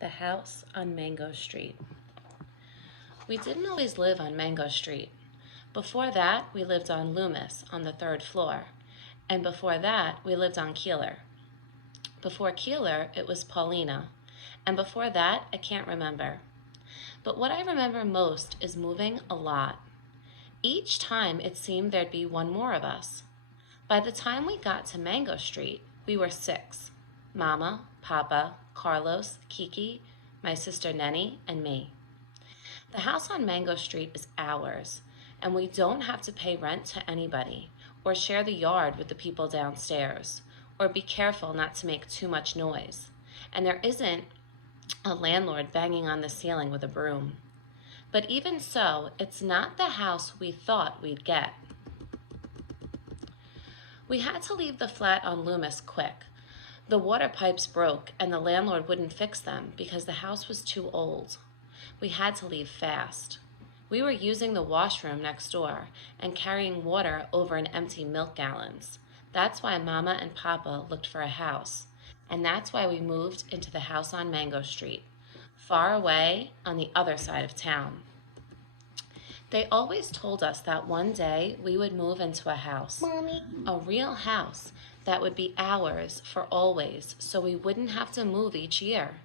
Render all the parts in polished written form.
The house on Mango Street. We didn't always live on Mango Street. Before that, we lived on Loomis on the third floor. And before that, we lived on Keeler. Before Keeler, it was Paulina. And before that, I can't remember. But what I remember most is moving a lot. Each time it seemed there'd be one more of us. By the time we got to Mango Street, we were 6. Mama, Papa, Carlos, Kiki, my sister Nenny, and me. The house on Mango Street is ours, and we don't have to pay rent to anybody, or share the yard with the people downstairs, or be careful not to make too much noise. And there isn't a landlord banging on the ceiling with a broom. But even so, it's not the house we thought we'd get. We had to leave the flat on Loomis quick. The water pipes broke and the landlord wouldn't fix them because the house was too old. We had to leave fast. We were using the washroom next door and carrying water over in empty milk gallons. That's why Mama and Papa looked for a house. And that's why we moved into the house on Mango Street, far away on the other side of town. They always told us that one day we would move into a house, Mommy. a real house that would be ours for always, so we wouldn't have to move each year.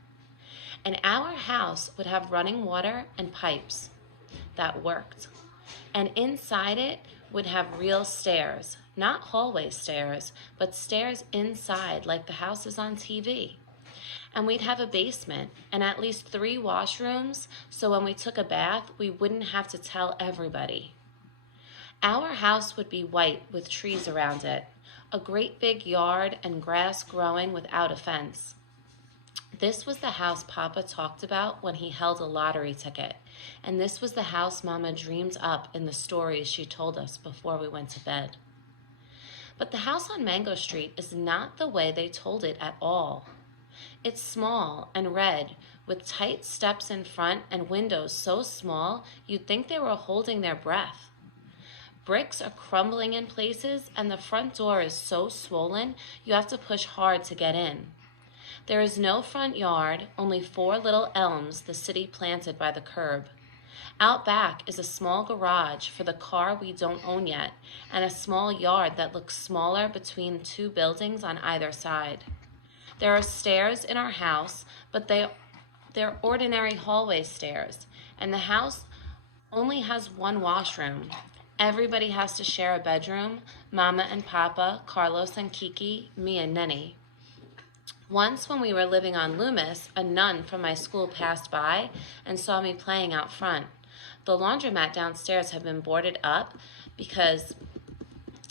And our house would have running water and pipes that worked. And inside it would have real stairs, not hallway stairs, but stairs inside like the houses on TV. And we'd have a basement and at least 3 washrooms, so when we took a bath, we wouldn't have to tell everybody. Our house would be white with trees around it, a great big yard and grass growing without a fence. This was the house Papa talked about when he held a lottery ticket, and this was the house Mama dreamed up in the stories she told us before we went to bed. But the house on Mango Street is not the way they told it at all. It's small and red, with tight steps in front and windows so small you'd think they were holding their breath. Bricks are crumbling in places, and the front door is so swollen you have to push hard to get in. There is no front yard, only 4 little elms the city planted by the curb. Out back is a small garage for the car we don't own yet, and a small yard that looks smaller between 2 buildings on either side. There are stairs in our house, but they're ordinary hallway stairs, and the house only has 1 washroom. Everybody has to share a bedroom, Mama and Papa, Carlos and Kiki, me and Nenny. Once when we were living on Loomis, a nun from my school passed by and saw me playing out front. The laundromat downstairs had been boarded up because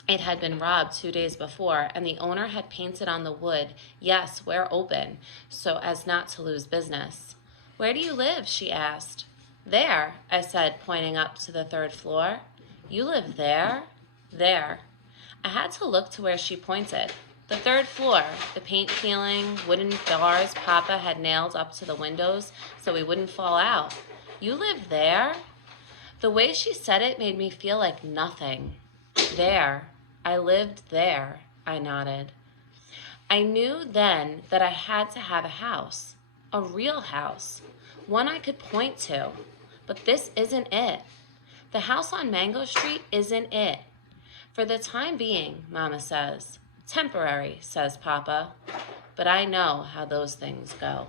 it had been robbed 2 days before, and the owner had painted on the wood, "Yes, we're open," so as not to lose business. "Where do you live?" she asked. "There," I said, pointing up to the 3rd floor. "You live there?" "There." I had to look to where she pointed. The 3rd floor, the paint peeling, wooden bars Papa had nailed up to the windows so we wouldn't fall out. "You live there?" The way she said it made me feel like nothing. "There. I lived there," I nodded. I knew then that I had to have a house, a real house, one I could point to. But this isn't it. The house on Mango Street isn't it. For the time being, Mama says. Temporary, says Papa. But I know how those things go.